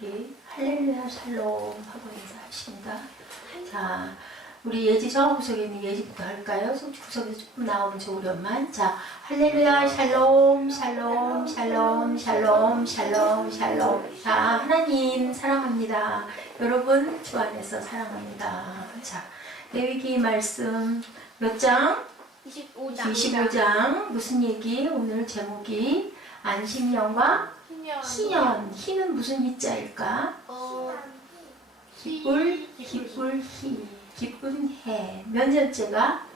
우리 할렐루야 샬롬 하고 인사하십니다. 자, 우리 예지 저 구석에 있는 예지부터 할까요? 구석에서 조금 나오면 좋으련만. 자, 할렐루야 샬롬 샬롬 샬롬 샬롬 샬롬 샬롬. 자, 하나님 사랑합니다. 여러분 주 안에서 사랑합니다. 자, 레위기 말씀 몇 장? 25장. 무슨 얘기? 오늘 제목이 안식년과 희년. 희는 무슨 희자일까? 기쁠, 희. 기쁜 해. 몇 년째가?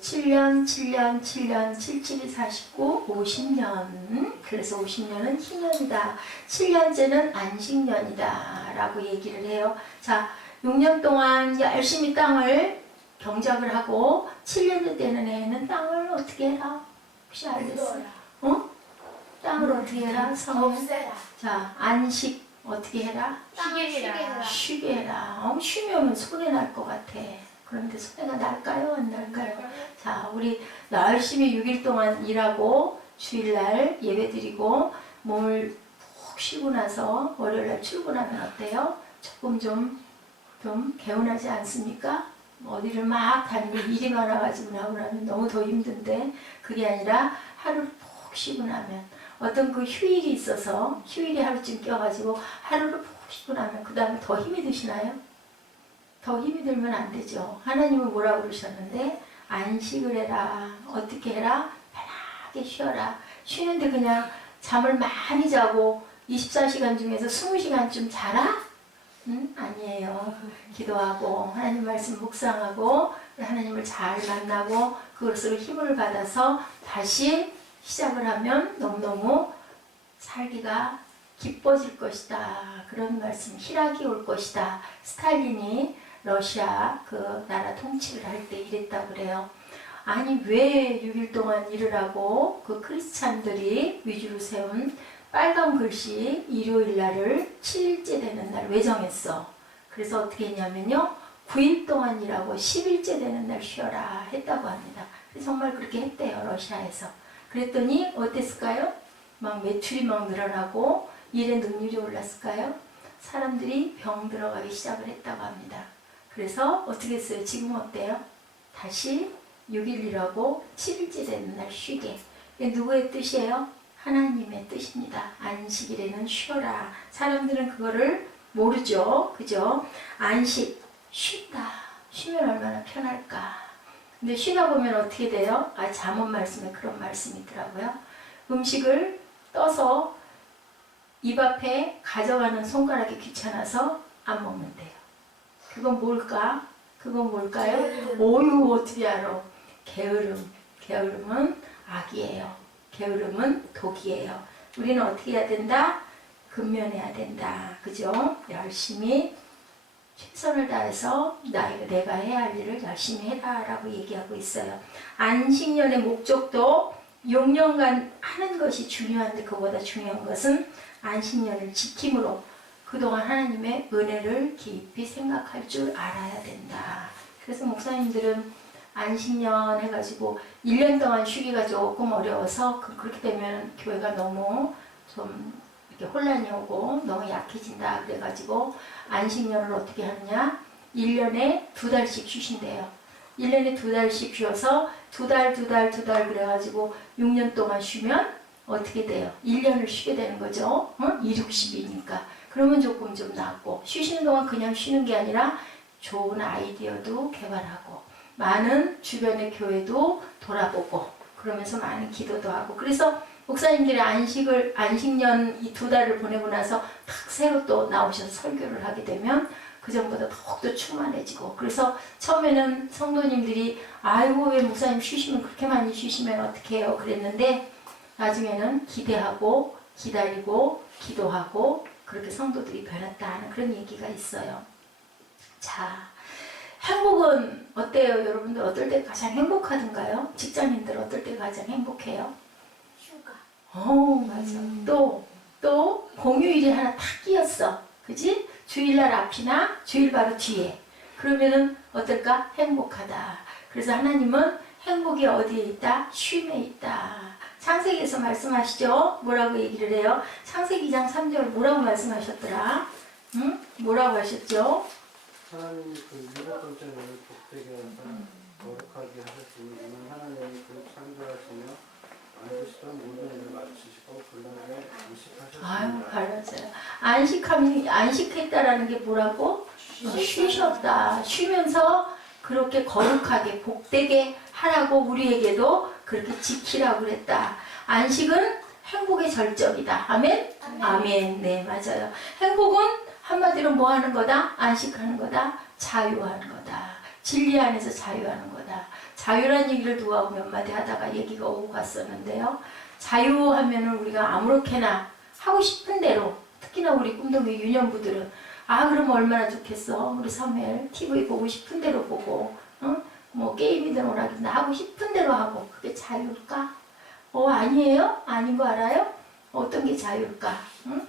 7년, 77이 49, 50년. 그래서 50년은 희년이다. 7년째는 안식년이다. 라고 얘기를 해요. 자, 6년 동안 열심히 땅을 경작을 하고 7년째 되는 해에는 땅을 어떻게 해라? 혹시 알겠어? 어? 땅을 어떻게 해라? 없애라. 자, 안식 어떻게 해라? 쉬게 해라. 쉬면 소리 날 것 같아. 그런데 소리가 날까요? 안 날까요? 자, 우리 열심히 6일 동안 일하고 주일날 예배드리고 몸을 푹 쉬고 나서 월요일날 출근하면 어때요? 조금 좀 개운하지 않습니까? 어디를 막 다니고 일이 많아가지고 나오고 나면 너무 더 힘든데, 그게 아니라 하루를 푹 쉬고 나면 어떤 그 휴일이 있어서 휴일이 하루쯤 껴가지고 하루를 푹 쉬고 나면 그 다음에 더 힘이 드시나요? 더 힘이 들면 안 되죠. 하나님은 뭐라고 그러셨는데 안식을 해라. 어떻게 해라? 편하게 쉬어라. 쉬는데 그냥 잠을 많이 자고 24시간 중에서 20시간쯤 자라? 아니에요. 기도하고 하나님 말씀 묵상하고 하나님을 잘 만나고 그것으로 힘을 받아서 다시 시작을 하면 너무너무 살기가 기뻐질 것이다. 그런 말씀, 희락이 올 것이다. 스탈린이 러시아 그 나라 통치를 할 때 이랬다고 그래요. 아니 왜 6일 동안 일을 하고 그 크리스찬들이 위주로 세운 빨간 글씨 일요일 날을 7일째 되는 날 왜 정했어? 그래서 어떻게 했냐면요. 9일 동안 일하고 10일째 되는 날 쉬어라 했다고 합니다. 정말 그렇게 했대요. 러시아에서. 그랬더니 어땠을까요? 막 매출이 막 늘어나고 일의 능률이 올랐을까요? 사람들이 병 들어가기 시작을 했다고 합니다. 그래서 어떻게 했어요? 지금 어때요? 다시 6일 일하고 7일째 되는 날 쉬게. 이게 누구의 뜻이에요? 하나님의 뜻입니다. 안식일에는 쉬어라. 사람들은 그거를 모르죠. 그죠? 안식, 쉰다. 쉬면 얼마나 편할까. 근데 쉬다 보면 어떻게 돼요? 잠언 말씀에 그런 말씀이 있더라고요. 음식을 떠서 입 앞에 가져가는 손가락이 귀찮아서 안 먹는 데요. 그건 뭘까? 그건 뭘까요? 오유 어떻게 알아? 게으름. 게으름은 악이에요. 게으름은 독이에요. 우리는 어떻게 해야 된다? 근면해야 된다. 그죠? 열심히 최선을 다해서 내가 해야 할 일을 열심히 해라 라고 얘기하고 있어요. 안식년의 목적도 6년간 하는 것이 중요한데 그보다 중요한 것은 안식년을 지킴으로 그동안 하나님의 은혜를 깊이 생각할 줄 알아야 된다. 그래서 목사님들은 안식년 해가지고 1년 동안 쉬기가 조금 어려워서 그렇게 되면 교회가 너무 좀 이렇게 혼란이 오고 너무 약해진다 그래가지고 안식년을 어떻게 하느냐? 1년에 2달씩 쉬신대요. 1년에 2달씩 쉬어서 2달 그래가지고 6년 동안 쉬면 어떻게 돼요? 1년을 쉬게 되는 거죠. 2, 60이니까. 그러면 조금 좀 낫고 쉬시는 동안 그냥 쉬는 게 아니라 좋은 아이디어도 개발하고 많은 주변의 교회도 돌아보고 그러면서 많은 기도도 하고 그래서 목사님들이 안식년 이 2달을 보내고 나서 탁 새로 또 나오셔서 설교를 하게 되면 그전보다 더욱더 충만해지고 그래서 처음에는 성도님들이 아이고 왜 목사님 쉬시면 그렇게 많이 쉬시면 어떻게 해요? 그랬는데 나중에는 기대하고 기다리고 기도하고 그렇게 성도들이 변했다 하는 그런 얘기가 있어요. 자, 행복은 어때요? 여러분들 어떨 때 가장 행복하던가요? 직장인들 어떨 때 가장 행복해요? 휴가. 맞아. 또 공휴일이 하나 탁 끼었어. 그지? 주일날 앞이나 주일 바로 뒤에. 그러면은 어떨까? 행복하다. 그래서 하나님은 행복이 어디에 있다? 쉼에 있다. 창세기에서 말씀하시죠. 뭐라고 얘기를 해요? 창세기 2장 3절 뭐라고 말씀하셨더라? 응? 뭐라고 하셨죠? 하나님이 그 일곱 번째 날을 복되게 하사 거룩하게 하셨으니 이는 하나님이 그 창조하시며 만드시던 모든 일을 마치시고 그날에 안식하셨습니다. 맞아요. 안식했다라는 게 뭐라고? 쉬셨다. 쉬면서 그렇게 거룩하게 복되게 하라고 우리에게도 그렇게 지키라고 그랬다. 안식은 행복의 절정이다. 아멘? 아멘. 네, 맞아요. 행복은 한마디로 뭐 하는 거다? 안식하는 거다. 자유하는 거다. 진리 안에서 자유하는 거다. 자유란 얘기를 누가 몇 마디 하다가 얘기가 오고 갔었는데요. 자유하면은 우리가 아무렇게나 하고 싶은 대로, 특히나 우리 꿈동의 유년부들은 그럼 얼마나 좋겠어. 우리 사무엘 TV 보고 싶은 대로 보고, 뭐 게임이든 오락이든 하고 싶은 대로 하고. 그게 자유일까? 아니에요? 아닌 거 알아요? 어떤 게 자유일까?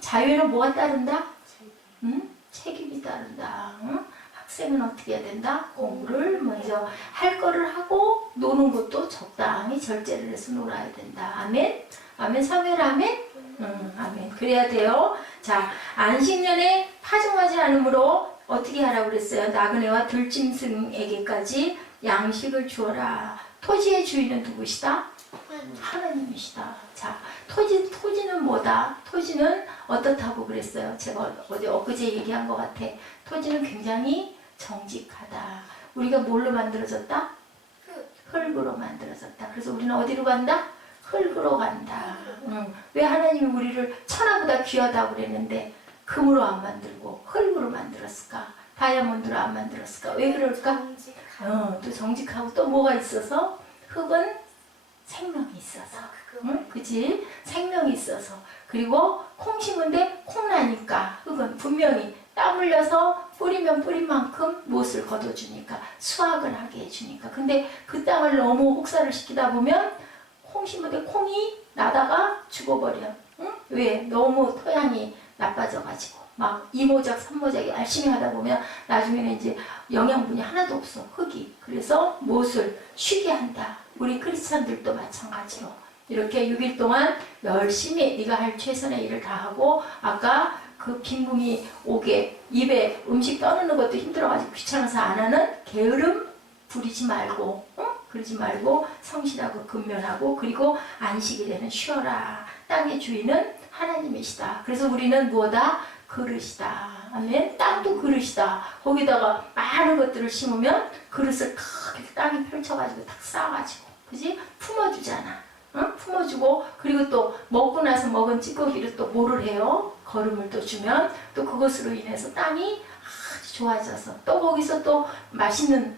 자유에는 뭐가 따른다? 책임이 따른다. 학생은 어떻게 해야 된다? 공부를 먼저 할 거를 하고 노는 것도 적당히 절제를 해서 놀아야 된다. 아멘? 아멘, 사무엘 아멘? 아멘. 그래야 돼요. 자, 안식년에 파종하지 않으므로 어떻게 하라고 그랬어요? 나그네와 들짐승에게까지 양식을 주어라. 토지의 주인은 누구시다? 하나님이시다. 자, 토지는 뭐다? 토지는 어떻다고 그랬어요? 제가 엊그제 얘기한 것 같아. 토지는 굉장히 정직하다. 우리가 뭘로 만들어졌다? 흙으로 만들어졌다. 그래서 우리는 어디로 간다? 흙으로 간다. 왜 하나님이 우리를 천하보다 귀하다고 그랬는데 금으로 안 만들고 흙으로 만들었을까? 다이아몬드로 안 만들었을까? 왜 그럴까? 또 정직하고 또 뭐가 있어서? 흙은 생명이 있어서. 그치? 생명이 있어서. 그리고 콩 심은데 콩 나니까 흙은 분명히 땀 흘려서 뿌리면 뿌린 만큼 무엇을 거둬주니까 수확을 하게 해주니까. 근데 그 땅을 너무 혹사를 시키다 보면 콩 심은데 콩이 나다가 죽어버려. 왜? 너무 토양이 나빠져가지고 막 2모작 3모작 열심히 하다 보면 나중에는 이제 영양분이 하나도 없어. 흙이. 그래서 무엇을 쉬게 한다. 우리 크리스찬들도 마찬가지로 이렇게 6일 동안 열심히 네가 할 최선의 일을 다하고, 아까 그 빈궁이 오게 입에 음식 떠넣는 것도 힘들어가지고 귀찮아서 안 하는 게으름 부리지 말고, 그러지 말고 성실하고 근면하고, 그리고 안식일에는 쉬어라. 땅의 주인은 하나님이시다. 그래서 우리는 뭐다? 그릇이다. 아멘. 땅도 그릇이다. 거기다가 많은 것들을 심으면 그릇을 크게 땅에 펼쳐가지고 탁 쌓아가지고, 그지? 품어주잖아. 품어주고, 그리고 또 먹고 나서 먹은 찌꺼기를 또 뭐를 해요? 거름을 또 주면 또 그것으로 인해서 땅이 아주 좋아져서 또 거기서 또 맛있는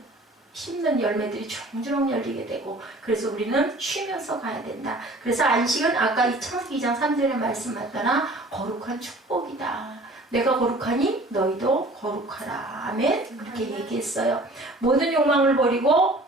심는 열매들이 주렁주렁 열리게 되고, 그래서 우리는 쉬면서 가야 된다. 그래서 안식은 아까 이 창세기 2장 3절의 말씀 맞다나 거룩한 축복이다. 내가 거룩하니 너희도 거룩하라. 아멘. 그렇게 얘기했어요. 모든 욕망을 버리고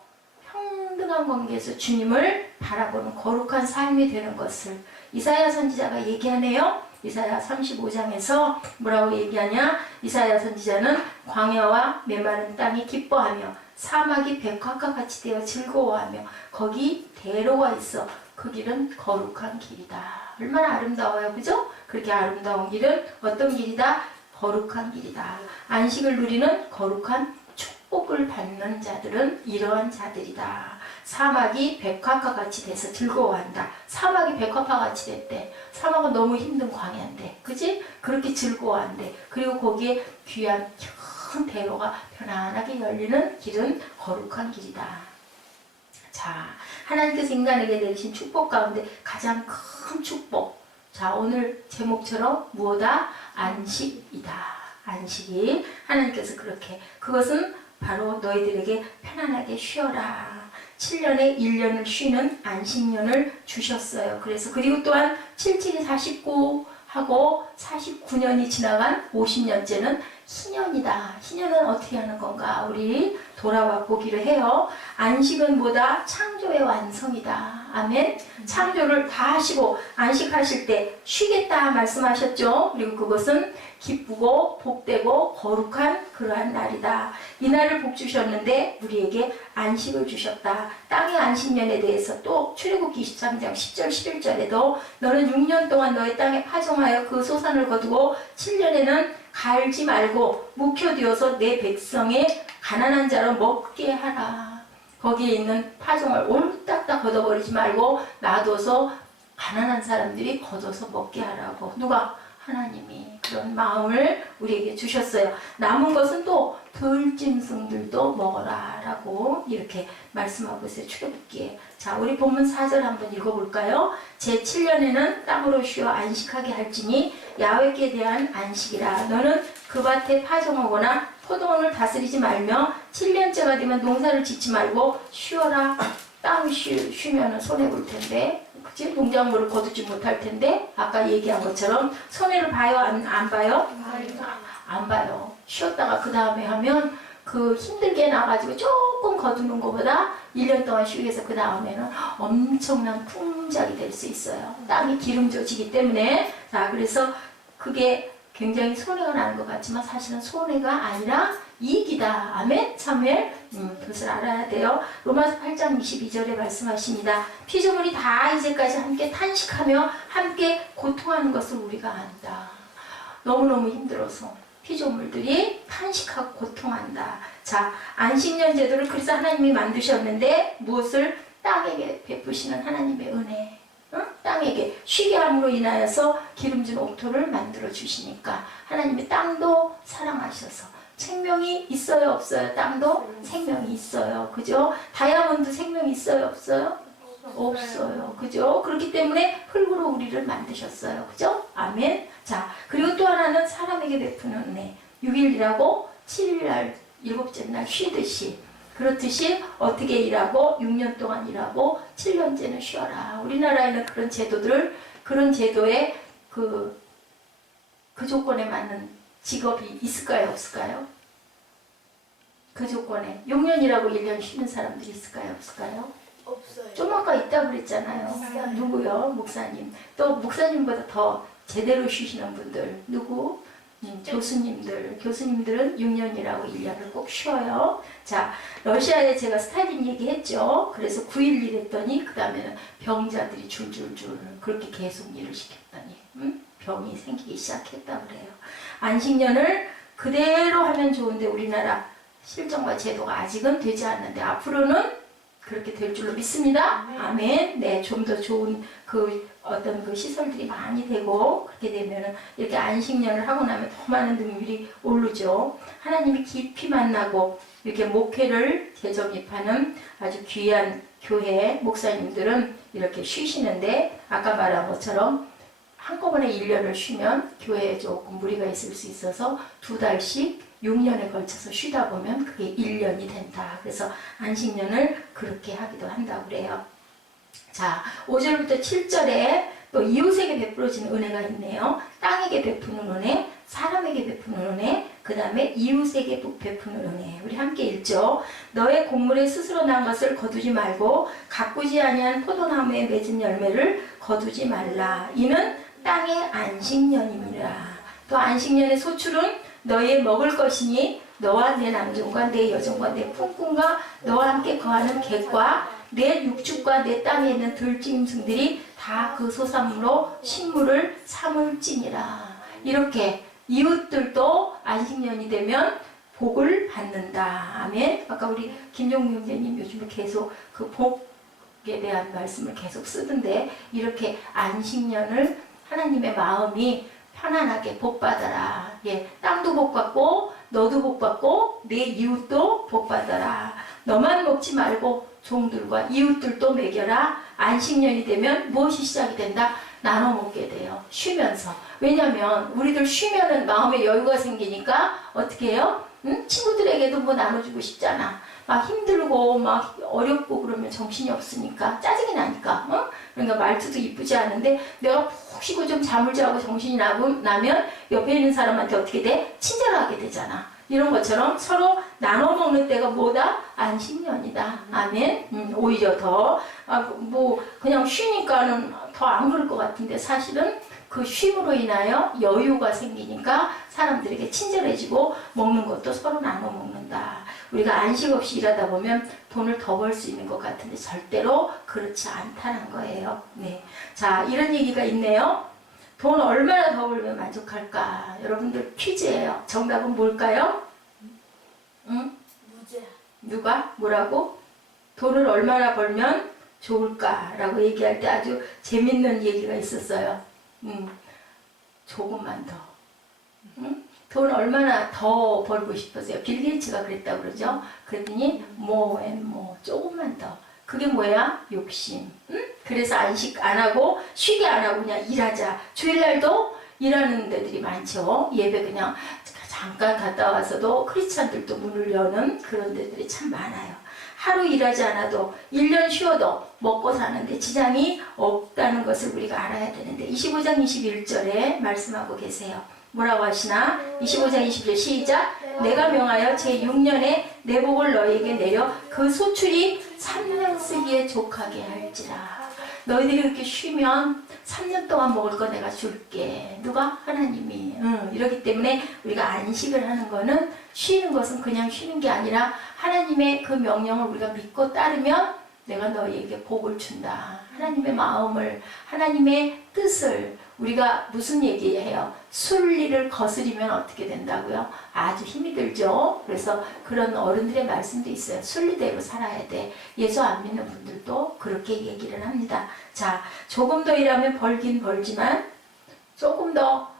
평등한 관계에서 주님을 바라보는 거룩한 삶이 되는 것을 이사야 선지자가 얘기하네요. 이사야 35장에서 뭐라고 얘기하냐? 이사야 선지자는 광야와 메마른 땅이 기뻐하며 사막이 백화과 같이 되어 즐거워하며 거기 대로가 있어 그 길은 거룩한 길이다. 얼마나 아름다워요, 그죠? 그렇게 아름다운 길은 어떤 길이다? 거룩한 길이다. 안식을 누리는 거룩한 축복을 받는 자들은 이러한 자들이다. 사막이 백화과 같이 돼서 즐거워한다. 사막이 백화과 같이 됐대. 사막은 너무 힘든 광야인데, 그지? 그렇게 즐거워한대. 그리고 거기에 귀한 큰 대로가 편안하게 열리는 길은 거룩한 길이다. 자, 하나님께서 인간에게 내리신 축복 가운데 가장 큰 축복. 자, 오늘 제목처럼 무엇다? 안식이다. 안식이 하나님께서 그렇게, 그것은 바로 너희들에게 편안하게 쉬어라. 7년에 1년을 쉬는 안식년을 주셨어요. 그래서 그리고 또한 77이 49 하고 49년이 지나간 50년째는 희년이다. 희년은 어떻게 하는 건가? 우리 돌아와 보기로 해요. 안식은 뭐다? 창조의 완성이다. 아멘. 창조를 다 하시고 안식하실 때 쉬겠다 말씀하셨죠. 그리고 그것은 기쁘고 복되고 거룩한 그러한 날이다. 이 날을 복 주셨는데 우리에게 안식을 주셨다. 땅의 안식년에 대해서 또 출애굽기 23장 10절 11절에도 너는 6년 동안 너의 땅에 파종하여 그 소산을 거두고 7년에는 갈지 말고 묵혀두어서 내 백성의 가난한 자로 먹게 하라. 거기에 있는 파종을 올딱딱 걷어버리지 말고 놔둬서 가난한 사람들이 걷어서 먹게 하라고. 누가? 하나님이 그런 마음을 우리에게 주셨어요. 남은 것은 또 들짐승들도 먹어라 라고 이렇게 말씀하고 있어요. 출애굽기에. 자, 우리 본문 4절 한번 읽어볼까요? 제7년에는 땅으로 쉬어 안식하게 할지니 야훼께 대한 안식이라. 너는 그 밭에 파종하거나 포도원을 다스리지 말며 7년째가 되면 농사를 짓지 말고 쉬어라. 땅 쉬면 손해볼 텐데, 그치? 농작물을 거두지 못할 텐데, 아까 얘기한 것처럼 손해를 봐요? 안 봐요? 안 봐요. 쉬었다가 그 다음에 하면 그 힘들게 나가지고 조금 거두는 것보다 1년 동안 쉬기 위해서 그 다음에는 엄청난 풍작이 될 수 있어요. 땅이 기름져지기 때문에. 자, 그래서 그게 굉장히 손해가 나는 것 같지만 사실은 손해가 아니라 이익이다. 아멘? 참회? 그것을 알아야 돼요. 로마서 8장 22절에 말씀하십니다. 피조물이 다 이제까지 함께 탄식하며 함께 고통하는 것을 우리가 안다. 너무너무 힘들어서 피조물들이 탄식하고 고통한다. 자, 안식년 제도를 그래서 하나님이 만드셨는데 무엇을? 땅에게 베푸시는 하나님의 은혜. 땅에게 쉬게 함으로 인하여서 기름진 옥토를 만들어 주시니까 하나님이 땅도 사랑하셔서 생명이 있어요 없어요? 땅도 생명이 있어요. 그죠? 다이아몬드 생명이 있어요 없어요? 없어요. 그죠? 그렇기 때문에 흙으로 우리를 만드셨어요. 그죠? 아멘. 자, 그리고 또 하나는 사람에게 베푸는 은혜. 6일이라고 7일날 7째 날 쉬듯이 그렇듯이 어떻게 일하고 6년 동안 일하고 7년째는 쉬어라. 우리나라에는 그런 제도들, 그런 제도에 그 조건에 맞는 직업이 있을까요? 없을까요? 그 조건에 6년이라고 1년 쉬는 사람들이 있을까요? 없을까요? 없어요. 좀 아까 있다고 그랬잖아요. 목사님. 누구요? 목사님. 또 목사님보다 더 제대로 쉬시는 분들 누구? 교수님들은 6년이라고 1년을 꼭 쉬어요. 자, 러시아에 제가 스탈린 얘기했죠. 그래서 9일 일했더니 그 다음에는 병자들이 줄줄줄 그렇게 계속 일을 시켰더니 병이 생기기 시작했다 그래요. 안식년을 그대로 하면 좋은데 우리나라 실정과 제도가 아직은 되지 않는데 앞으로는 그렇게 될 줄로 믿습니다. 아멘. 네, 좀 더 좋은 그 어떤 그 시설들이 많이 되고 그렇게 되면은 이렇게 안식년을 하고 나면 더 많은 능률이 오르죠. 하나님이 깊이 만나고 이렇게 목회를 재정립하는 아주 귀한 교회 목사님들은 이렇게 쉬시는데 아까 말한 것처럼 한꺼번에 1년을 쉬면 교회에 조금 무리가 있을 수 있어서 2달씩 6년에 걸쳐서 쉬다 보면 그게 1년이 된다. 그래서 안식년을 그렇게 하기도 한다고 그래요. 자, 5절부터 7절에 또 이웃에게 베풀어진 은혜가 있네요. 땅에게 베푸는 은혜, 사람에게 베푸는 은혜, 그 다음에 이웃에게 베푸는 은혜. 우리 함께 읽죠. 너의 곡물에 스스로 난 것을 거두지 말고 가꾸지 아니한 포도나무에 맺은 열매를 거두지 말라. 이는 땅의 안식년입니다. 또 안식년의 소출은 너의 먹을 것이니 너와 내 남종과 내 여종과 내 품꾼과 너와 함께 거하는 객과 내 육축과 내 땅에 있는 들짐승들이 다 그 소산물로 식물을 삼을지니라. 이렇게 이웃들도 안식년이 되면 복을 받는다. 아멘. 아까 우리 김종무 형제님 요즘에 계속 그 복에 대한 말씀을 계속 쓰던데 이렇게 안식년을 하나님의 마음이 편안하게 복받아라. 예, 땅도 복받고 너도 복받고 내 이웃도 복받아라. 너만 먹지 말고 종들과 이웃들도 먹여라. 안식년이 되면 무엇이 시작이 된다? 나눠 먹게 돼요. 쉬면서. 왜냐면 우리들 쉬면은 마음에 여유가 생기니까 어떻게 해요? 친구들에게도 뭐 나눠주고 싶잖아. 막 힘들고 막 어렵고 그러면 정신이 없으니까 짜증이 나니까 그러니까 말투도 이쁘지 않은데 내가 푹 쉬고 좀 잠을 자고 정신이 나면 옆에 있는 사람한테 어떻게 돼? 친절하게 되잖아. 이런 것처럼 서로 나눠 먹는 때가 뭐다? 안식년이다. 아멘. 오히려 더 그냥 쉬니까는 더 안 그럴 것 같은데 사실은 그 쉼으로 인하여 여유가 생기니까 사람들에게 친절해지고 먹는 것도 서로 나눠 먹는다. 우리가 안식 없이 일하다 보면 돈을 더 벌 수 있는 것 같은데 절대로 그렇지 않다는 거예요. 네. 자, 이런 얘기가 있네요. 돈 얼마나 더 벌면 만족할까? 여러분들 퀴즈예요. 정답은 뭘까요? 응? 무죄. 누가? 뭐라고? 돈을 얼마나 벌면 좋을까라고 얘기할 때 아주 재밌는 얘기가 있었어요. 조금만 더. 돈 얼마나 더 벌고 싶으세요? 빌 게이츠가 그랬다고 그러죠. 그랬더니 more and more, 조금만 더. 그게 뭐야? 욕심. 그래서 안식 안 하고 쉬게 안 하고 그냥 일하자. 주일날도 일하는 데들이 많죠. 예배 그냥 잠깐 갔다 와서도 크리스찬들도 문을 여는 그런 데들이 참 많아요. 하루 일하지 않아도 1년 쉬어도 먹고 사는데 지장이 없다는 것을 우리가 알아야 되는데 25장 21절에 말씀하고 계세요. 뭐라고 하시나? 25장 21절 시작. 내가 명하여 제6년에 내 복을 너희에게 내려 그 소출이 3년 쓰기에 족하게 할지라. 너희들이 그렇게 쉬면 3년 동안 먹을 거 내가 줄게. 누가? 하나님이. 이렇기 때문에 우리가 안식을 하는 거는 쉬는 것은 그냥 쉬는 게 아니라 하나님의 그 명령을 우리가 믿고 따르면 내가 너희에게 복을 준다. 하나님의 마음을, 하나님의 뜻을 우리가 무슨 얘기해요? 순리를 거스리면 어떻게 된다고요? 아주 힘이 들죠. 그래서 그런 어른들의 말씀도 있어요. 순리대로 살아야 돼. 예수 안 믿는 분들도 그렇게 얘기를 합니다. 자, 조금 더 일하면 벌긴 벌지만 조금 더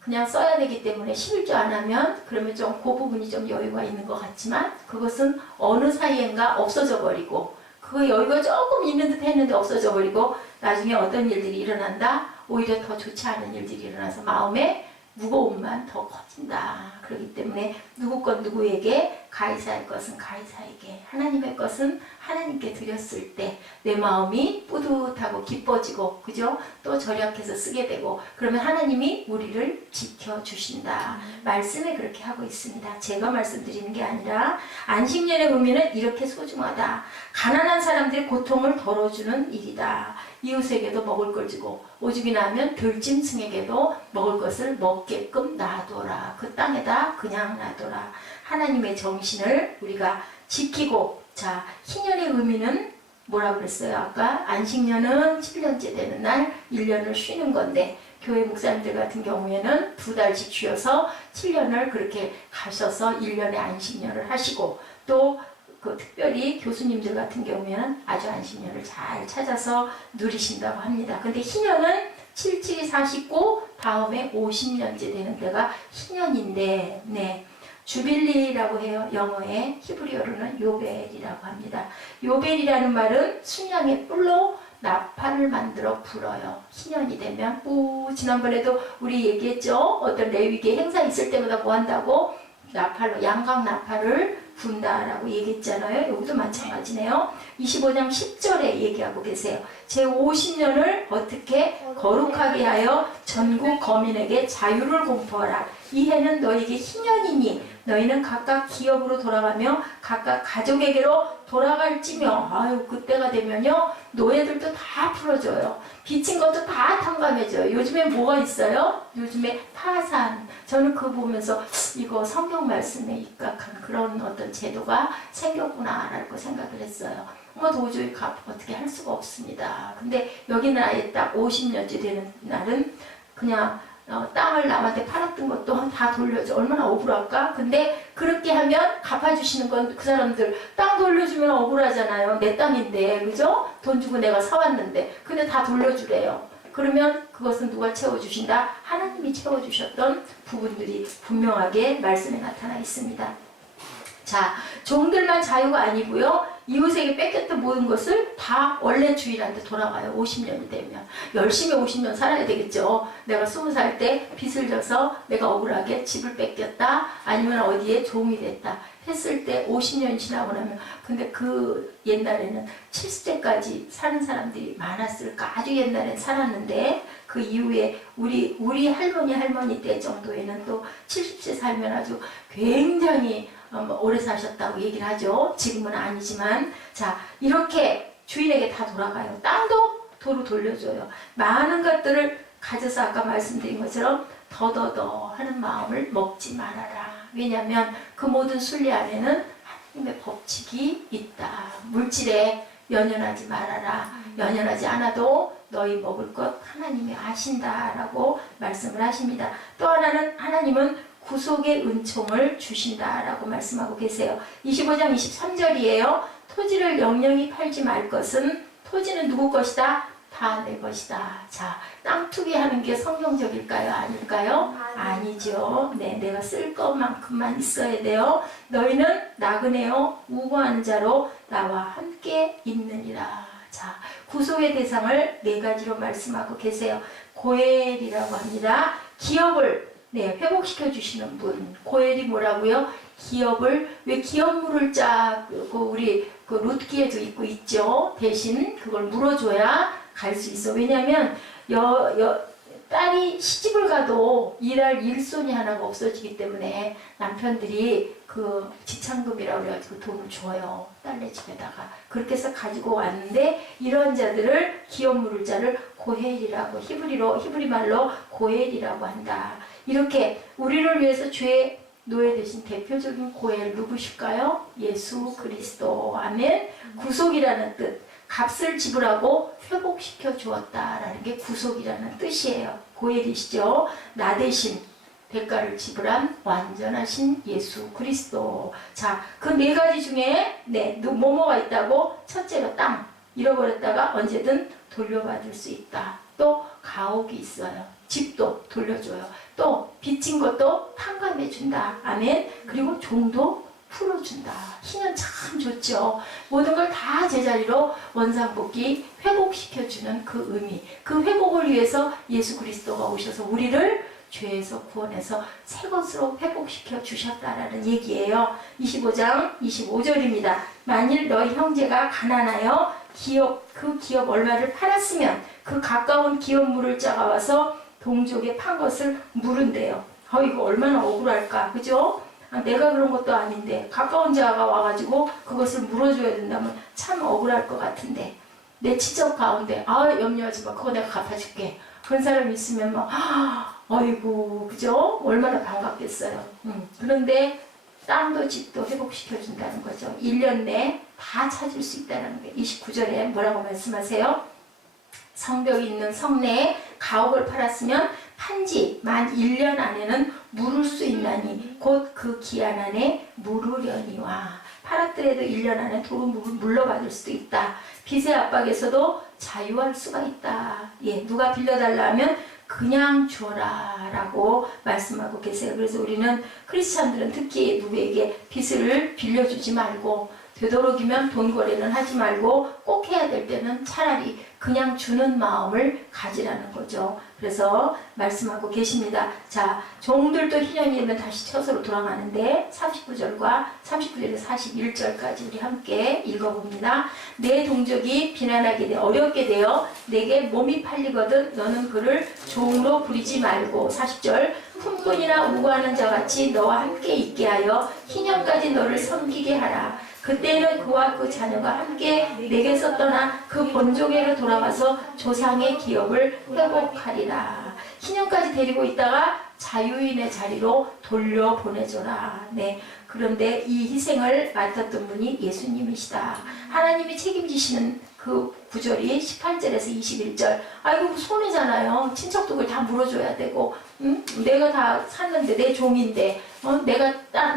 그냥 써야 되기 때문에 11조 안 하면 그러면 좀 그 부분이 좀 여유가 있는 것 같지만 그것은 어느 사이엔가 없어져 버리고 그 여유가 조금 있는 듯 했는데 없어져 버리고 나중에 어떤 일들이 일어난다? 오히려 더 좋지 않은 일들이 일어나서 마음의 무거움만 더 커진다. 그렇기 때문에 누구 것 누구에게 가이사의 것은 가이사에게 하나님의 것은 하나님께 드렸을 때 내 마음이 뿌듯하고 기뻐지고 그죠? 또 절약해서 쓰게 되고 그러면 하나님이 우리를 지켜주신다. 말씀에 그렇게 하고 있습니다. 제가 말씀드리는 게 아니라 안식년의 의미는 이렇게 소중하다. 가난한 사람들의 고통을 덜어주는 일이다. 이웃에게도 먹을 걸 주고 오죽이 나면 들짐승에게도 먹을 것을 먹게끔 놔둬라. 그 땅에다 그냥 놔둬라. 하나님의 정신을 우리가 지키고 자 희년의 의미는 뭐라고 그랬어요? 아까 안식년은 7년째 되는 날 1년을 쉬는 건데 교회 목사님들 같은 경우에는 2달씩 쉬어서 7년을 그렇게 가셔서 1년의 안식년을 하시고 또 그 특별히 교수님들 같은 경우에는 아주 안식년을 잘 찾아서 누리신다고 합니다. 근데 희년은 7, 7이 49 다음에 50년째 되는 데가 희년인데 네. 주빌리라고 해요. 영어에 히브리어로는 요벨이라고 합니다. 요벨이라는 말은 순양의 뿔로 나팔을 만들어 불어요. 희년이 되면 지난번에도 우리 얘기했죠. 어떤 레위기 행사 있을 때마다 뭐 한다고? 나팔로 양각 나팔을 분다라고 얘기했잖아요. 여기도 마찬가지네요. 25장 10절에 얘기하고 계세요. 제50년을 어떻게 거룩하게 하여 전국 거민에게 자유를 공포하라. 이 해는 너에게 희년이니 너희는 각각 기업으로 돌아가며 각각 가족에게로 돌아갈지며 아유 그때가 되면요 노예들도 다 풀어줘요. 빚진 것도 다 탕감해줘요. 요즘에 뭐가 있어요? 요즘에 파산. 저는 그거 보면서 이거 성경 말씀에 입각한 그런 어떤 제도가 생겼구나라고 생각을 했어요. 도저히 어떻게 할 수가 없습니다. 근데 여기는 아예 딱 50년째 되는 날은 그냥 땅을 남한테 팔았던 것도 다 돌려줘. 얼마나 억울할까? 근데 그렇게 하면 갚아주시는 건 그 사람들 땅 돌려주면 억울하잖아요. 내 땅인데 그죠? 돈 주고 내가 사왔는데 근데 다 돌려주래요. 그러면 그것은 누가 채워주신다? 하나님이 채워주셨던 부분들이 분명하게 말씀에 나타나 있습니다. 자, 종들만 자유가 아니고요. 이웃에게 뺏겼던 모든 것을 다 원래 주인한테 돌아가요. 50년이 되면. 열심히 50년 살아야 되겠죠. 내가 20살 때 빚을 져서 내가 억울하게 집을 뺏겼다. 아니면 어디에 종이 됐다. 했을 때 50년 지나고 나면 근데 그 옛날에는 70세까지 사는 사람들이 많았을까? 아주 옛날엔 살았는데 그 이후에 우리 할머니 때 정도에는 또 70세 살면 아주 굉장히 오래 사셨다고 얘기를 하죠. 지금은 아니지만 자 이렇게 주인에게 다 돌아가요. 땅도 도로 돌려줘요. 많은 것들을 가져서 아까 말씀드린 것처럼 더더더 하는 마음을 먹지 말아라. 왜냐하면 그 모든 순리 안에는 하나님의 법칙이 있다. 물질에 연연하지 말아라. 연연하지 않아도 너희 먹을 것 하나님이 아신다라고 말씀을 하십니다. 또 하나는 하나님은 구속의 은총을 주신다라고 말씀하고 계세요. 25장 23절이에요. 토지를 영영히 팔지 말 것은 토지는 누구 것이다? 다 내 것이다. 자, 땅 투기하는 게 성경적일까요? 아닐까요? 아니죠. 네, 내가 쓸 것만큼만 있어야 돼요. 너희는 나그네요 우고하는 자로 나와 함께 있느니라. 자, 구속의 대상을 네 가지로 말씀하고 계세요. 고엘이라고 합니다. 기업을 회복시켜 주시는 분. 고엘이 뭐라고요? 기업을 왜 기업물을 우리 그 룻기에도 있죠. 대신 그걸 물어줘야 갈 수 있어. 왜냐하면 딸이 시집을 가도 일할 일손이 하나가 없어지기 때문에 남편들이 그 지참금이라고 그래가지고 돈을 줘요. 딸네 집에다가. 그렇게 해서 가지고 왔는데 이런 자들을 기업 물을 자를 고헬이라고 히브리 말로 고헬이라고 한다. 이렇게 우리를 위해서 죄의 노예 되신 대표적인 고엘 누구실까요? 예수 그리스도. 아멘. 구속이라는 뜻. 값을 지불하고 회복시켜 주었다라는 게 구속이라는 뜻이에요. 고엘이시죠. 나 대신 대가를 지불한 완전하신 예수 그리스도. 자, 그 네 가지 중에 뭐뭐가 있다고? 첫째로 땅. 잃어버렸다가 언제든 돌려받을 수 있다. 또 가옥이 있어요. 집도 돌려줘요. 또 빚진 것도 탕감해준다. 아멘. 그리고 종도 풀어준다. 희년 참 좋죠. 모든 걸 다 제자리로 원상복귀 회복시켜주는 그 의미. 그 회복을 위해서 예수 그리스도가 오셔서 우리를 죄에서 구원해서 새 것으로 회복시켜 주셨다라는 얘기예요. 25장 25절입니다. 만일 너희 형제가 가난하여 그 기업 얼마를 팔았으면 그 가까운 기업 물을 자가 와서 동족에 판 것을 물은대요. 이거 얼마나 억울할까. 그죠? 내가 그런 것도 아닌데 가까운 자가 와가지고 그것을 물어줘야 된다면 참 억울할 것 같은데 내 친척 가운데 염려하지 마. 그거 내가 갚아줄게. 그런 사람이 있으면 어이구 그죠? 얼마나 반갑겠어요. 그런데 땅도 집도 회복시켜준다는 거죠. 1년 내에 다 찾을 수 있다는 거예요. 29절에 뭐라고 말씀하세요? 성벽이 있는 성내에 가옥을 팔았으면 판지 만 1년 안에는 물을 수 있나니 곧 그 기한 안에 물으려니와. 팔았더라도 1년 안에 도로 물러받을 수도 있다. 빚의 압박에서도 자유할 수가 있다. 누가 빌려달라 하면 그냥 줘라 라고 말씀하고 계세요. 그래서 우리는 크리스찬들은 특히 누구에게 빚을 빌려주지 말고 되도록이면 돈 거래는 하지 말고 꼭 해야 될 때는 차라리 그냥 주는 마음을 가지라는 거죠. 그래서 말씀하고 계십니다. 자, 종들도 희년이 되면 다시 처소로 돌아가는데 39절에서 41절까지 우리 함께 읽어봅니다. 내 동족이 비난하게 돼 어렵게 되어 내게 몸이 팔리거든 너는 그를 종으로 부리지 말고. 40절 품꾼이나 우고하는 자같이 너와 함께 있게 하여 희년까지 너를 섬기게 하라. 그때는 그와 그 자녀가 함께 내게서 떠나 그 본족에로 돌아가서 조상의 기업을 회복하리라. 희년까지 데리고 있다가 자유인의 자리로 돌려보내줘라. 그런데 이 희생을 맡았던 분이 예수님이시다. 하나님이 책임지시는 그 구절이 18절에서 21절. 이거 손해잖아요. 친척도 그걸 다 물어줘야 되고, 내가 다 샀는데, 내 종인데, 내가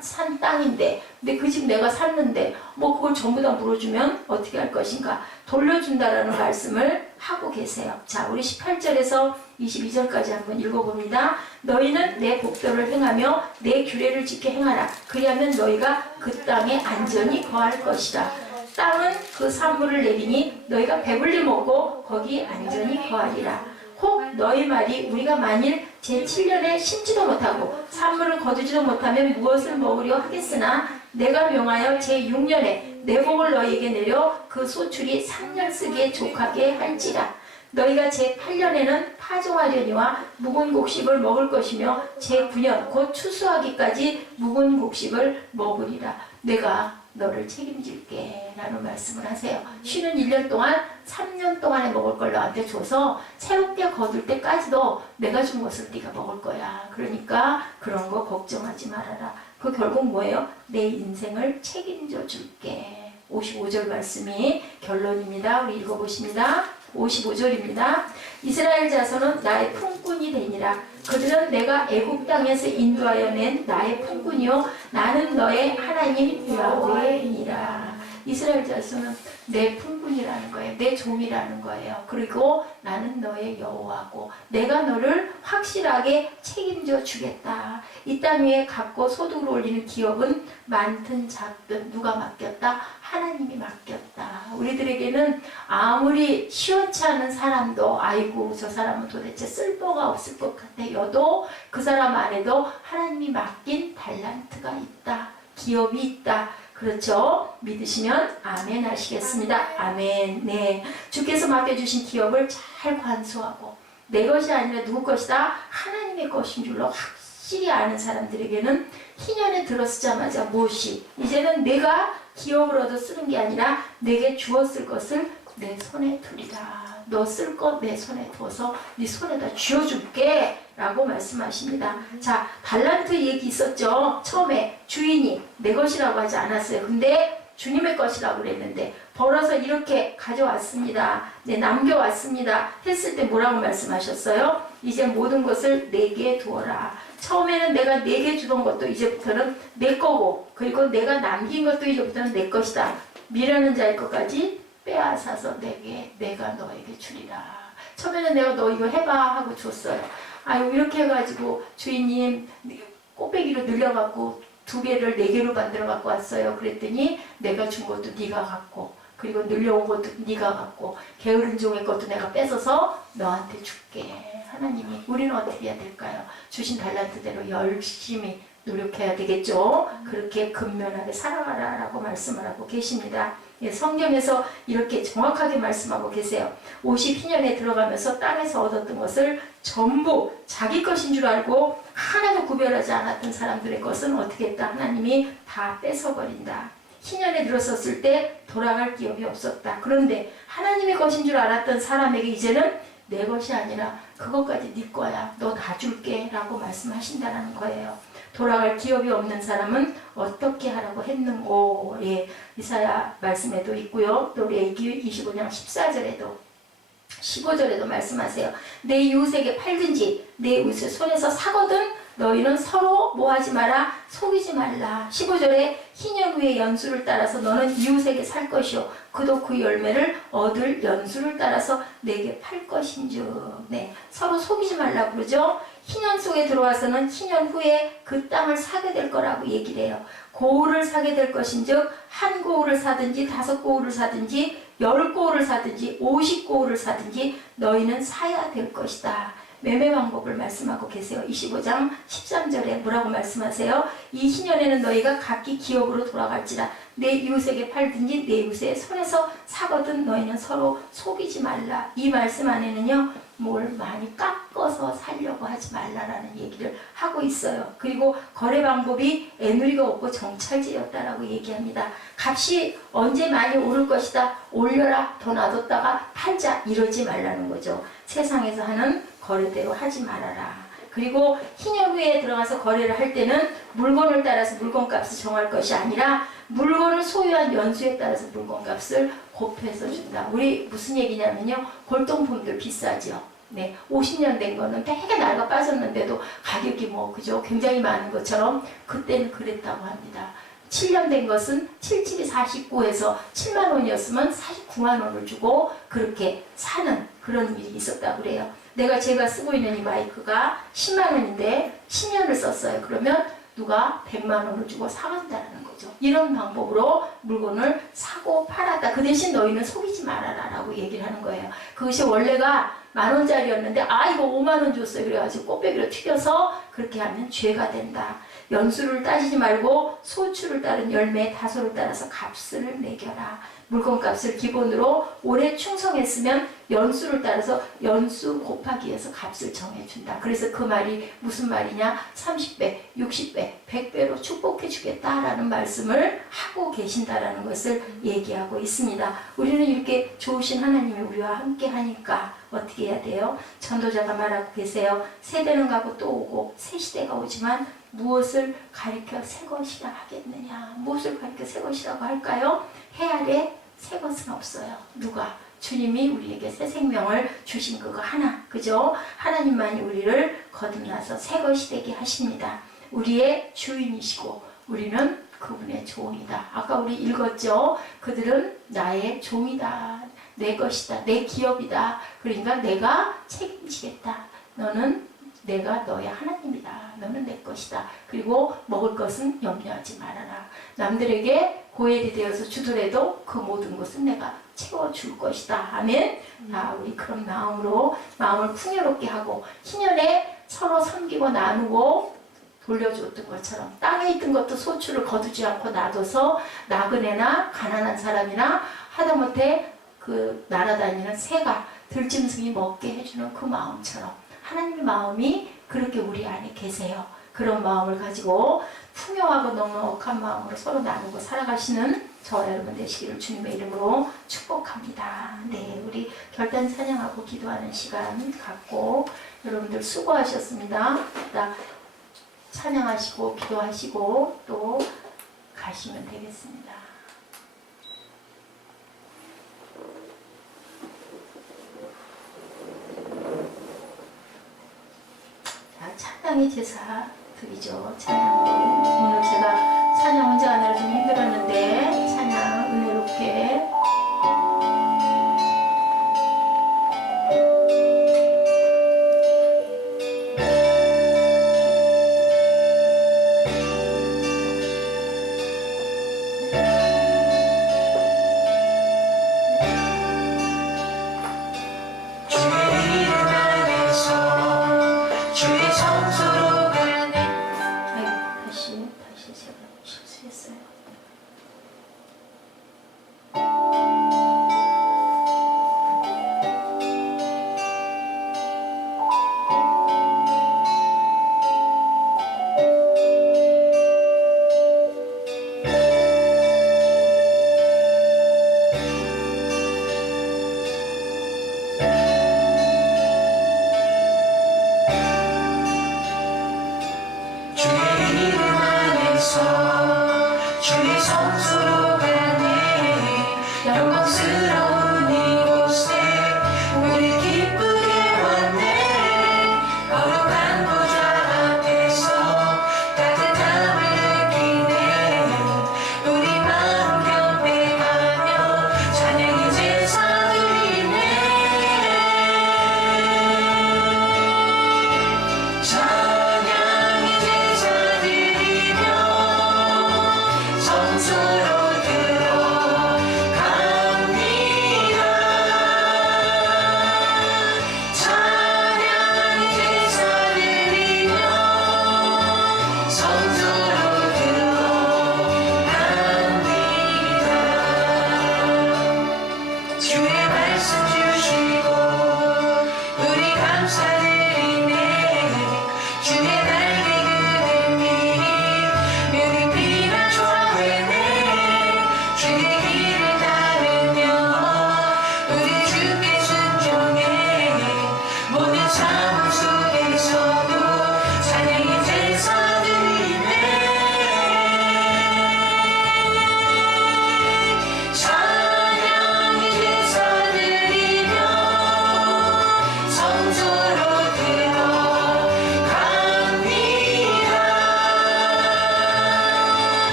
산 땅인데, 근데 그 집 내가 샀는데, 그걸 전부 다 물어주면 어떻게 할 것인가? 돌려준다라는 말씀을 하고 계세요. 자, 우리 18절에서 22절까지 한번 읽어봅니다. 너희는 내 법도를 행하며 내 규례를 지켜 행하라. 그리하면 너희가 그 땅에 안전히 거할 것이다. 땅은 그 산물을 내리니 너희가 배불리 먹고 거기 안전히 거하리라. 혹 너희 말이 우리가 만일 제7년에 심지도 못하고 산물을 거두지도 못하면 무엇을 먹으려 하겠으나 내가 명하여 제6년에 내 복을 너희에게 내려 그 소출이 3년 쓰기에 족하게 할지라. 너희가 제8년에는 파종하려니와 묵은 곡식을 먹을 것이며 제9년 곧 추수하기까지 묵은 곡식을 먹으리라. 내가 너를 책임질게 라는 말씀을 하세요. 쉬는 1년 동안 3년 동안에 먹을 걸 너한테 줘서 새롭게 거둘 때까지도 내가 준 것을 네가 먹을 거야. 그러니까 그런 거 걱정하지 말아라. 그 결국 뭐예요? 내 인생을 책임져 줄게. 55절 말씀이 결론입니다. 우리 읽어보십니다. 55절입니다. 이스라엘 자손은 나의 품꾼이 되니라. 그들은 내가 애굽 땅에서 인도하여 낸 나의 품꾼이요 나는 너의 하나님 여호와이니라. 이스라엘 자손은 내 품꾼이라는 거예요. 내 종이라는 거예요. 그리고 나는 너의 여호와고 내가 너를 확실하게 책임져 주겠다. 이 땅 위에 갖고 소득을 올리는 기업은 많든 작든 누가 맡겼다? 하나님이 맡겼다. 우리들에게는 아무리 시원치 않은 사람도 아이고 저 사람은 도대체 쓸모가 없을 것 같아요도 그 사람 안에도 하나님이 맡긴 달란트가 있다. 기업이 있다. 그렇죠? 믿으시면 아멘 하시겠습니다. 아멘. 네. 주께서 맡겨주신 기업을 잘 관수하고 내 것이 아니라 누구 것이다? 하나님의 것인 줄로 확실히 아는 사람들에게는 희년에 들어서자마자 무엇이 이제는 내가 기업을 얻어 쓰는 게 아니라 내게 주었을 것을 내 손에 두리라. 너 쓸 것 내 손에 두어서 네 손에다 쥐어줄게 라고 말씀하십니다. 자, 달란트 얘기 있었죠. 처음에 주인이 내 것이라고 하지 않았어요. 근데 주님의 것이라고 그랬는데 벌어서 이렇게 가져왔습니다. 네, 남겨왔습니다. 했을 때 뭐라고 말씀하셨어요? 이제 모든 것을 내게 두어라. 처음에는 내가 내게 주던 것도 이제부터는 내 거고 그리고 내가 남긴 것도 이제부터는 내 것이다. 미라는 자의 것까지 빼앗아서 내가 너에게 주리라. 처음에는 내가 너 이거 해봐 하고 줬어요. 아유 이렇게 해가지고 주인님 꽃배기로 늘려갖고 2개를 4개로 만들어 갖고 왔어요. 그랬더니 내가 준 것도 네가 갖고 그리고 늘려온 것도 네가 갖고 게으른 종의 것도 내가 뺏어서 너한테 줄게. 하나님이 우리는 어떻게 해야 될까요? 주신 달란트대로 열심히 노력해야 되겠죠. 그렇게 근면하게 살아가라 라고 말씀을 하고 계십니다. 예, 성경에서 이렇게 정확하게 말씀하고 계세요. 50희년에 들어가면서 땅에서 얻었던 것을 전부 자기 것인 줄 알고 하나도 구별하지 않았던 사람들의 것은 어떻게 했다? 하나님이 다 뺏어버린다. 희년에 들어섰을 때 돌아갈 기업이 없었다. 그런데 하나님의 것인 줄 알았던 사람에게 이제는 내 것이 아니라 그것까지 네 거야. 너 다 줄게 라고 말씀하신다는 거예요. 돌아갈 기업이 없는 사람은 어떻게 하라고 했는고. 예, 이사야 말씀에도 있고요. 또 레위기 25장 14절에도 15절에도 말씀하세요. 내 이웃에게 팔든지 내 이웃을 손에서 사거든 너희는 서로 뭐하지 마라 속이지 말라. 15절에 희년 후의 연수를 따라서 너는 이웃에게 살 것이요 그도 그 열매를 얻을 연수를 따라서 내게 팔 것인즉. 네, 서로 속이지 말라 그러죠. 희년 속에 들어와서는 희년 후에 그 땅을 사게 될 거라고 얘기를 해요. 고을을 사게 될 것인즉 한 고을을 사든지 5고을을 사든지 10고을을 사든지 50고을을 사든지 너희는 사야 될 것이다. 매매 방법을 말씀하고 계세요. 25장 13절에 뭐라고 말씀하세요? 이 희년에는 너희가 각기 기업으로 돌아갈지라 내 이웃에게 팔든지 내 이웃의 손에서 사거든 너희는 서로 속이지 말라. 이 말씀 안에는요 뭘 많이 깎아서 살려고 하지 말라라는 얘기를 하고 있어요. 그리고 거래 방법이 애누리가 없고 정찰제였다라고 얘기합니다. 값이 언제 많이 오를 것이다. 올려라. 더 놔뒀다가 팔자. 이러지 말라는 거죠. 세상에서 하는 거래대로 하지 말아라. 그리고 희년 후에 들어가서 거래를 할 때는 물건을 따라서 물건값을 정할 것이 아니라 물건을 소유한 연수에 따라서 물건값을 곱해서 준다. 우리 무슨 얘기냐면요. 골동품들 비싸죠. 네, 50년 된 거는 되게 낡아 빠졌는데도 가격이 뭐 그죠? 굉장히 많은 것처럼 그때는 그랬다고 합니다. 7년 된 것은 77이 49에서 7만 원이었으면 49만 원을 주고 그렇게 사는 그런 일이 있었다고 그래요. 제가 쓰고 있는 이 마이크가 10만 원인데 10년을 썼어요. 그러면 누가 100만 원을 주고 사간다는 거죠. 거죠. 이런 방법으로 물건을 사고 팔았다. 그 대신 너희는 속이지 말아라 라고 얘기를 하는 거예요. 그것이 원래가 10,000원짜리였는데 이거 50,000원 줬어요. 그래가지고 꽃배기로 튀겨서 그렇게 하면 죄가 된다. 연수를 따지지 말고 소출을 따른 열매 다소를 따라서 값을 매겨라. 물건값을 기본으로 오래 충성했으면 연수를 따라서 연수 곱하기 해서 값을 정해준다. 그래서 그 말이 무슨 말이냐? 30배, 60배, 100배로 축복해 주겠다라는 말씀을 하고 계신다라는 것을 얘기하고 있습니다. 우리는 이렇게 좋으신 하나님이 우리와 함께 하니까 어떻게 해야 돼요? 전도자가 말하고 계세요. 세대는 가고 또 오고 새 시대가 오지만 무엇을 가리켜 새 것이라 하겠느냐? 무엇을 가리켜 새 것이라고 할까요? 해 아래 새 것은 없어요. 누가? 주님이 우리에게 새 생명을 주신 그거 하나. 그죠? 하나님만이 우리를 거듭나서 새 것이 되게 하십니다. 우리의 주인이시고 우리는 그분의 종이다. 아까 우리 읽었죠? 그들은 나의 종이다. 내 것이다. 내 기업이다. 그러니까 내가 책임지겠다. 내가 너의 하나님이다. 너는 내 것이다. 그리고 먹을 것은 염려하지 말아라. 남들에게 고엘이 되어서 주더라도 그 모든 것은 내가 채워줄 것이다. 아멘. 우리 그런 마음으로 마음을 풍요롭게 하고 희년에 서로 섬기고 나누고 돌려줬던 것처럼 땅에 있던 것도 소출을 거두지 않고 놔둬서 나그네나 가난한 사람이나 하다못해 그 날아다니는 새가 들짐승이 먹게 해주는 그 마음처럼 하나님의 마음이 그렇게 우리 안에 계세요. 그런 마음을 가지고 풍요하고 넉넉한 마음으로 서로 나누고 살아가시는 저와 여러분 되시기를 주님의 이름으로 축복합니다. 네, 우리 결단 찬양하고 기도하는 시간 갖고 여러분들 수고하셨습니다. 찬양하시고 기도하시고 또 가시면 되겠습니다. 찬양의 제사 드리죠. 찬양. 오늘 제가 찬양 혼자 하느라 좀 힘들었는데 찬양 은혜롭게 우리